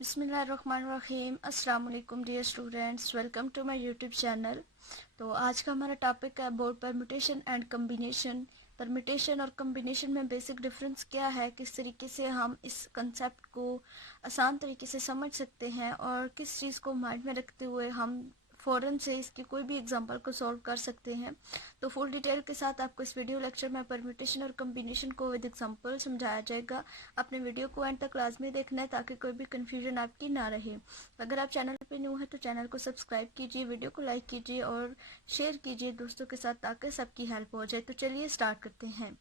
बिस्मिल्लाहिर्रहमानिर्रहीम। अस्सलाम वालेकुम dear students, welcome to my YouTube channel. तो आज का हमारा टॉपिक है about permutation and combination. Permutation और कम्बिनेशन में बेसिक डिफरेंस क्या है, किस तरीके से हम इस कंसेप्ट को आसान तरीके से समझ सकते हैं और किस चीज़ को माइंड में रखते हुए हम फ़ौरन से इसकी कोई भी एग्जांपल को सॉल्व कर सकते हैं। तो फुल डिटेल के साथ आपको इस वीडियो लेक्चर में परम्यूटेशन और कम्बिनेशन को विद एग्जांपल समझाया जाएगा। अपने वीडियो को एंड तक लाजमी देखना है ताकि कोई भी कन्फ्यूजन आपकी ना रहे। अगर आप चैनल पे न्यू है तो चैनल को सब्सक्राइब कीजिए, वीडियो को लाइक कीजिए और शेयर कीजिए दोस्तों के साथ ताकि सबकी हेल्प हो जाए। तो चलिए स्टार्ट करते हैं।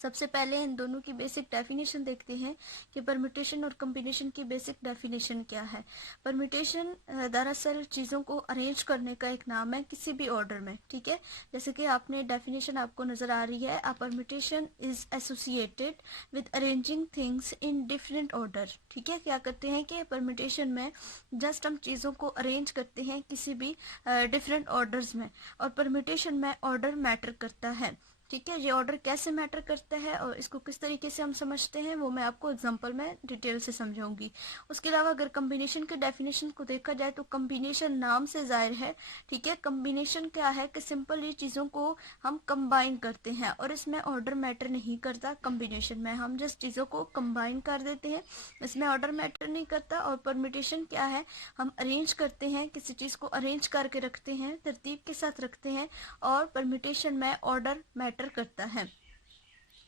सबसे पहले इन दोनों की बेसिक डेफिनेशन देखते हैं कि परम्यूटेशन और कम्बिनेशन की बेसिक डेफिनेशन क्या है। परम्यूटेशन दरअसल चीज़ों को अरेंज करने का एक नाम है किसी भी ऑर्डर में, ठीक है। जैसे कि आपने डेफिनेशन आपको नज़र आ रही है, a permutation is associated with arranging things in different order. ठीक है, क्या करते हैं कि परम्यूटेशन में जस्ट हम चीज़ों को अरेंज करते हैं किसी भी डिफरेंट ऑर्डर्स में, और परम्यूटेशन में ऑर्डर मैटर करता है। ठीक है, ये ऑर्डर कैसे मैटर करता है और इसको किस तरीके से हम समझते हैं वो मैं आपको एग्जांपल में डिटेल से समझाऊंगी। उसके अलावा अगर कम्बिनेशन के डेफिनेशन को देखा जाए तो कम्बिनेशन नाम से जाहिर है, ठीक है। कम्बिनेशन क्या है कि सिंपली चीज़ों को हम कंबाइन करते हैं और इसमें ऑर्डर मैटर नहीं करता। कम्बिनेशन में हम जस्ट चीज़ों को कंबाइन कर देते हैं, इसमें ऑर्डर मैटर नहीं करता। और परम्यूटेशन क्या है, हम अरेंज करते हैं, किसी चीज़ को अरेंज करके रखते हैं, तरतीब के साथ रखते हैं, और परम्यूटेशन में ऑर्डर मैटर करता है।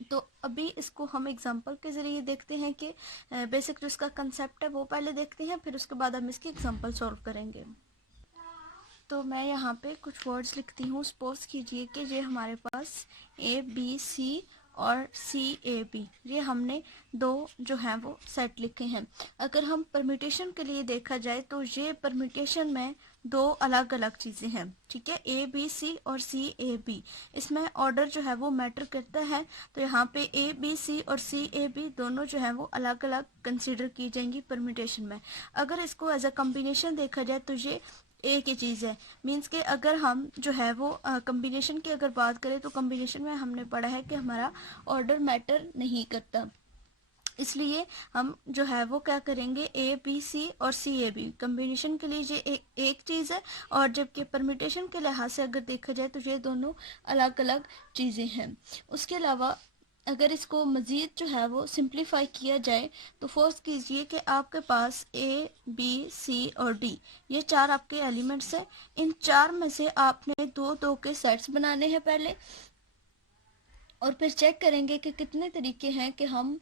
तो अभी इसको हम एग्जांपल के ज़रिए देखते हैं कि बेसिक जो इसका कंसेप्ट है वो पहले देखते हैं, फिर उसके बाद हम इसकी एग्जांपल सॉल्व करेंगे। तो मैं यहाँ पे कुछ वर्ड्स लिखती हूँ। सपोज कीजिए कि ये हमारे पास ABC और CAB, ये हमने दो जो हैं वो सेट लिखे हैं। अगर हम परम्यूटेशन के लिए देखा जाए तो ये परम्यूटेशन में दो अलग अलग चीज़ें हैं, ठीक है। ABC और CAB, इसमें ऑर्डर जो है वो मैटर करता है। तो यहाँ पे ABC और CAB दोनों जो है वो अलग अलग कंसिडर की जाएंगी परम्यूटेशन में। अगर इसको एज अ कम्बिनेशन देखा जाए तो ये एक ही चीज़ है। मीन्स कि अगर हम जो है वो कम्बिनेशन की अगर बात करें तो कम्बिनेशन में हमने पढ़ा है कि हमारा ऑर्डर मैटर नहीं करता, इसलिए हम जो है वो क्या करेंगे, ABC और CAB कम्बिनेशन के लिए ये एक चीज़ है, और जबकि परम्यूटेशन के लिहाज से अगर देखा जाए तो ये दोनों अलग अलग चीज़ें हैं। उसके अलावा अगर इसको मज़ीद जो है वो सिंप्लीफाई किया जाए तो फर्ज कीजिए कि आपके पास A, B, C और D, ये चार आपके एलिमेंट्स हैं। इन चार में से आपने दो दो के सेट्स बनाने हैं पहले, और फिर चेक करेंगे कि कितने तरीके हैं कि हम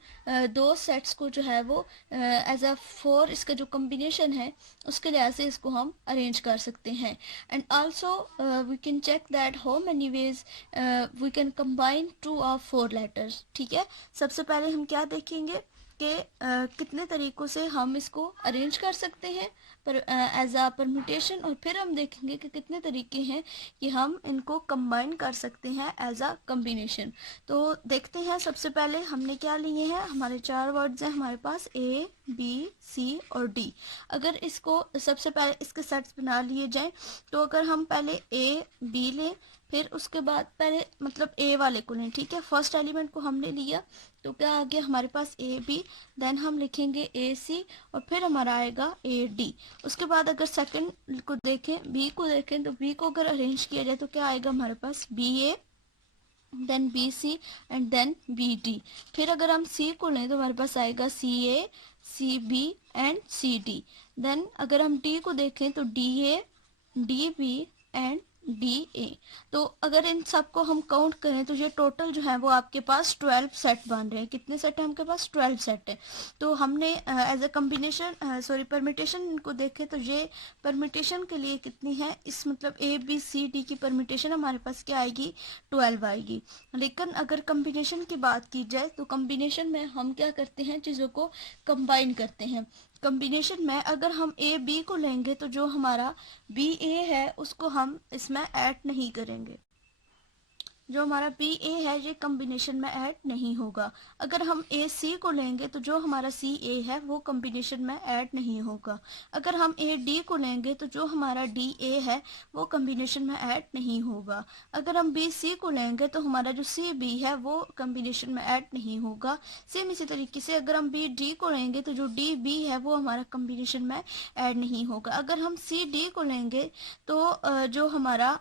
दो सेट्स को जो है वो एज अ फोर, इसका जो कम्बिनेशन है उसके लिहाज से इसको हम अरेंज कर सकते हैं। And also we can check that how many ways we can combine two of four letters. ठीक है, सबसे पहले हम क्या देखेंगे कि कितने तरीक़ों से हम इसको अरेंज कर सकते हैं पर एज आ परम्यूटेशन, और फिर हम देखेंगे कि कितने तरीके हैं कि हम इनको कंबाइन कर सकते हैं एज आ कम्बिनेशन। तो देखते हैं, सबसे पहले हमने क्या लिए हैं, हमारे चार वर्ड्स हैं हमारे पास A, B, C और D। अगर इसको सबसे पहले इसके सेट्स बना लिए जाएं तो अगर हम पहले A, B लें, फिर उसके बाद पहले मतलब A वाले को लें, ठीक है। फर्स्ट एलिमेंट को हमने लिया तो क्या आ गया हमारे पास AB, देन हम लिखेंगे AC और फिर हमारा आएगा AD। उसके बाद अगर सेकंड को देखें, B को देखें, तो B को अगर अरेंज किया जाए तो क्या आएगा हमारे पास BA, then BC and then BD। फिर अगर हम C को लें तो हमारे पास आएगा CA, CB and CD। Then अगर हम D को देखें तो DA, DB एंड DA। तो अगर इन सबको हम काउंट करें तो ये टोटल जो है वो आपके पास 12 सेट बन रहे हैं। कितने सेट है आपके पास, 12 सेट है। तो हमने as a combination sorry permutation इनको देखें तो ये परम्यूटेशन के लिए कितनी है, इस मतलब ABCD की परम्यूटेशन हमारे पास क्या आएगी, 12 आएगी। लेकिन अगर कम्बिनेशन की बात की जाए तो कम्बिनेशन में हम क्या करते हैं, चीज़ों को कंबाइन करते हैं। कम्बिनेशन में अगर हम AB को लेंगे तो जो हमारा BA है उसको हम इसमें ऐड नहीं करेंगे। जो हमारा बी ए है ये कॉम्बिनेशन में ऐड नहीं होगा। अगर हम ए सी को लेंगे तो जो हमारा सी ए है वो कॉम्बिनेशन में ऐड नहीं होगा। अगर हम ए डी को लेंगे तो जो हमारा डी ए है वो कॉम्बिनेशन में ऐड नहीं होगा। अगर हम बी सी को लेंगे तो हमारा जो सी बी है वो कॉम्बिनेशन में ऐड नहीं होगा। सेम इसी तरीके से अगर हम बी डी को लेंगे तो जो डी बी है वो हमारा कॉम्बिनेशन में ऐड नहीं होगा। अगर हम सी डी को लेंगे तो जो हमारा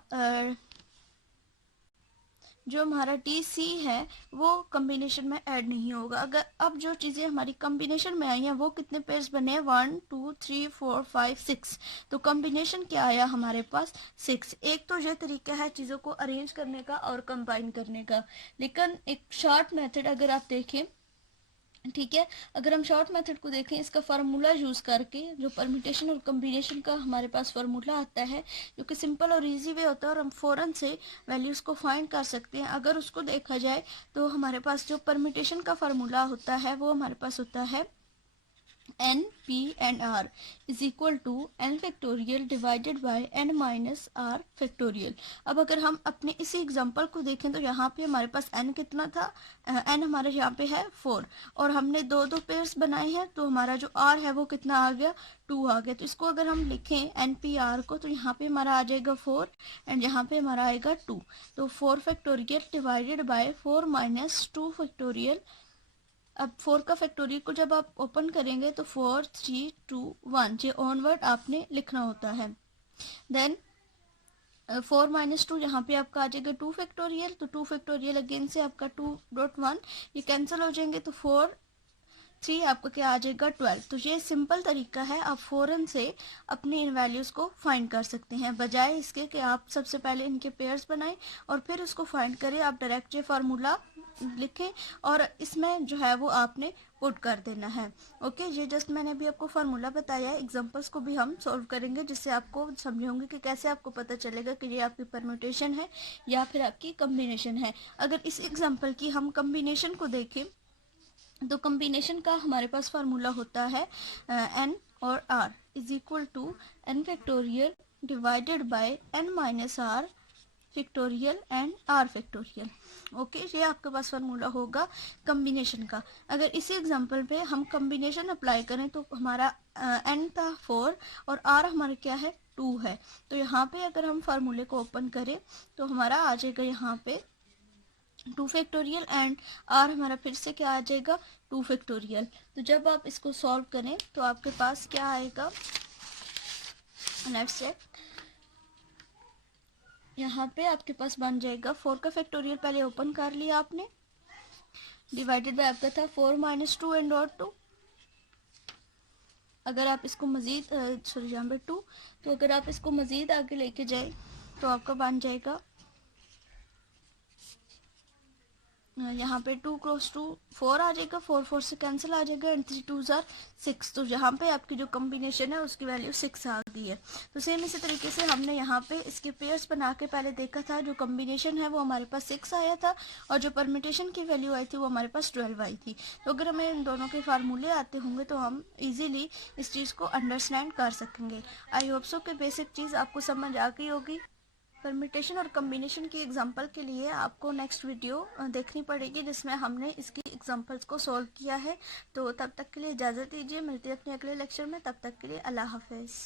डी सी है वो कॉम्बिनेशन में ऐड नहीं होगा। अगर अब जो चीज़ें हमारी कॉम्बिनेशन में आई हैं वो कितने पेयर्स बने हैं, 1 2 3 4 5 6। तो कॉम्बिनेशन क्या आया हमारे पास, 6। एक तो ये तरीका है चीज़ों को अरेंज करने का और कंबाइन करने का, लेकिन एक शॉर्ट मेथड अगर आप देखें, ठीक है, अगर हम शॉर्ट मेथड को देखें, इसका फार्मूला यूज़ करके जो परम्यूटेशन और कॉम्बिनेशन का हमारे पास फार्मूला आता है जो कि सिंपल और इजी वे होता है और हम फ़ौरन से वैल्यूज़ को फाइंड कर सकते हैं। अगर उसको देखा जाए तो हमारे पास जो परम्यूटेशन का फार्मूला होता है वो हमारे पास होता है n p and r is equal to n factorial divided by n minus r factorial। अब अगर हम अपने इसी एग्जांपल को देखें तो यहाँ पे हमारे पास n कितना था, n हमारे यहाँ पे है 4 और हमने दो दो पेयर्स बनाए हैं तो हमारा जो r है वो कितना आ गया, 2 आ गया। तो इसको अगर हम लिखें n p r को तो यहाँ पे हमारा आ जाएगा 4 एंड यहाँ पे हमारा आएगा 2। तो 4 factorial divided bye 4 minus 2 factorial. अब 4 का फैक्टोरियल को जब आप ओपन करेंगे तो 4 3 2 1 ये ऑनवर्ड आपने लिखना होता है। देन 4 माइनस 2 यहाँ पे आपका आ जाएगा 2 फैक्टोरियल, तो 2 फैक्टोरियल अगेन से आपका 2.1 ये कैंसिल हो जाएंगे तो 4 3 आपका क्या आ जाएगा 12। तो ये सिंपल तरीका है, आप फ़ौरन से अपनी इन वैल्यूज़ को फाइंड कर सकते हैं, बजाय इसके कि आप सबसे पहले इनके पेयर्स बनाएं और फिर उसको फाइंड करें। आप डायरेक्ट ये फार्मूला लिखें और इसमें जो है वो आपने पुट कर देना है। ओके, ये जस्ट मैंने अभी आपको फार्मूला बताया है। एग्जांपल्स को भी हम सॉल्व करेंगे जिससे आपको समझोगे कि कैसे आपको पता चलेगा कि ये आपकी परम्यूटेशन है या फिर आपकी कॉम्बिनेशन है। अगर इस एग्जांपल की हम कॉम्बिनेशन को देखें तो कॉम्बिनेशन का हमारे पास फार्मूला होता है n और r is equal to n factorial divided by n minus r factorial and r factorial. Okay, ये आपके पास फार्मूला होगा कॉम्बिनेशन का। अगर इसी एग्जांपल पे हम कॉम्बिनेशन अप्लाई करें तो हमारा n था 4 और r हमारा क्या है 2 है। तो यहाँ पे अगर हम फार्मूले को ओपन करें तो हमारा आ जाएगा यहाँ पे 2 फैक्टोरियल एंड r हमारा फिर से क्या आ जाएगा 2 फैक्टोरियल। तो जब आप इसको सॉल्व करें तो आपके पास क्या आएगा, लेट्स चेक। यहाँ पे आपके पास बन जाएगा 4 का फैक्टोरियल पहले ओपन कर लिया आपने, डिवाइडेड बाय आपका था 4 माइनस 2 एंड डॉट 2। अगर आप इसको मज़ीद सॉरी यहाँ पे 2, तो अगर आप इसको मज़ीद आगे लेके जाए तो आपका बन जाएगा यहाँ पे 2 क्रॉस 2 4 आ जाएगा, 4 4 से कैंसिल आ जाएगा एंड 3 2 ज़ार 6। तो यहाँ पे आपकी जो कॉम्बिनेशन है उसकी वैल्यू 6 आ गई है। तो सेम इसी तरीके से हमने यहाँ पे इसके पेयर्स बना के पहले देखा था, जो कॉम्बिनेशन है वो हमारे पास 6 आया था और जो परम्यूटेशन की वैल्यू आई थी वो हमारे पास 12 आई थी। तो अगर हमें इन दोनों के फार्मूले आते होंगे तो हम ईजिली इस चीज़ को अंडरस्टैंड कर सकेंगे। आई होप सो कि बेसिक चीज़ आपको समझ आ गई होगी। परम्यूटेशन और कॉम्बिनेशन की एग्जांपल के लिए आपको नेक्स्ट वीडियो देखनी पड़ेगी जिसमें हमने इसकी एग्जांपल्स को सॉल्व किया है। तो तब तक के लिए इजाज़त दीजिए, मिलते हैं अपने अगले लेक्चर में। तब तक के लिए अल्लाह हाफिज़।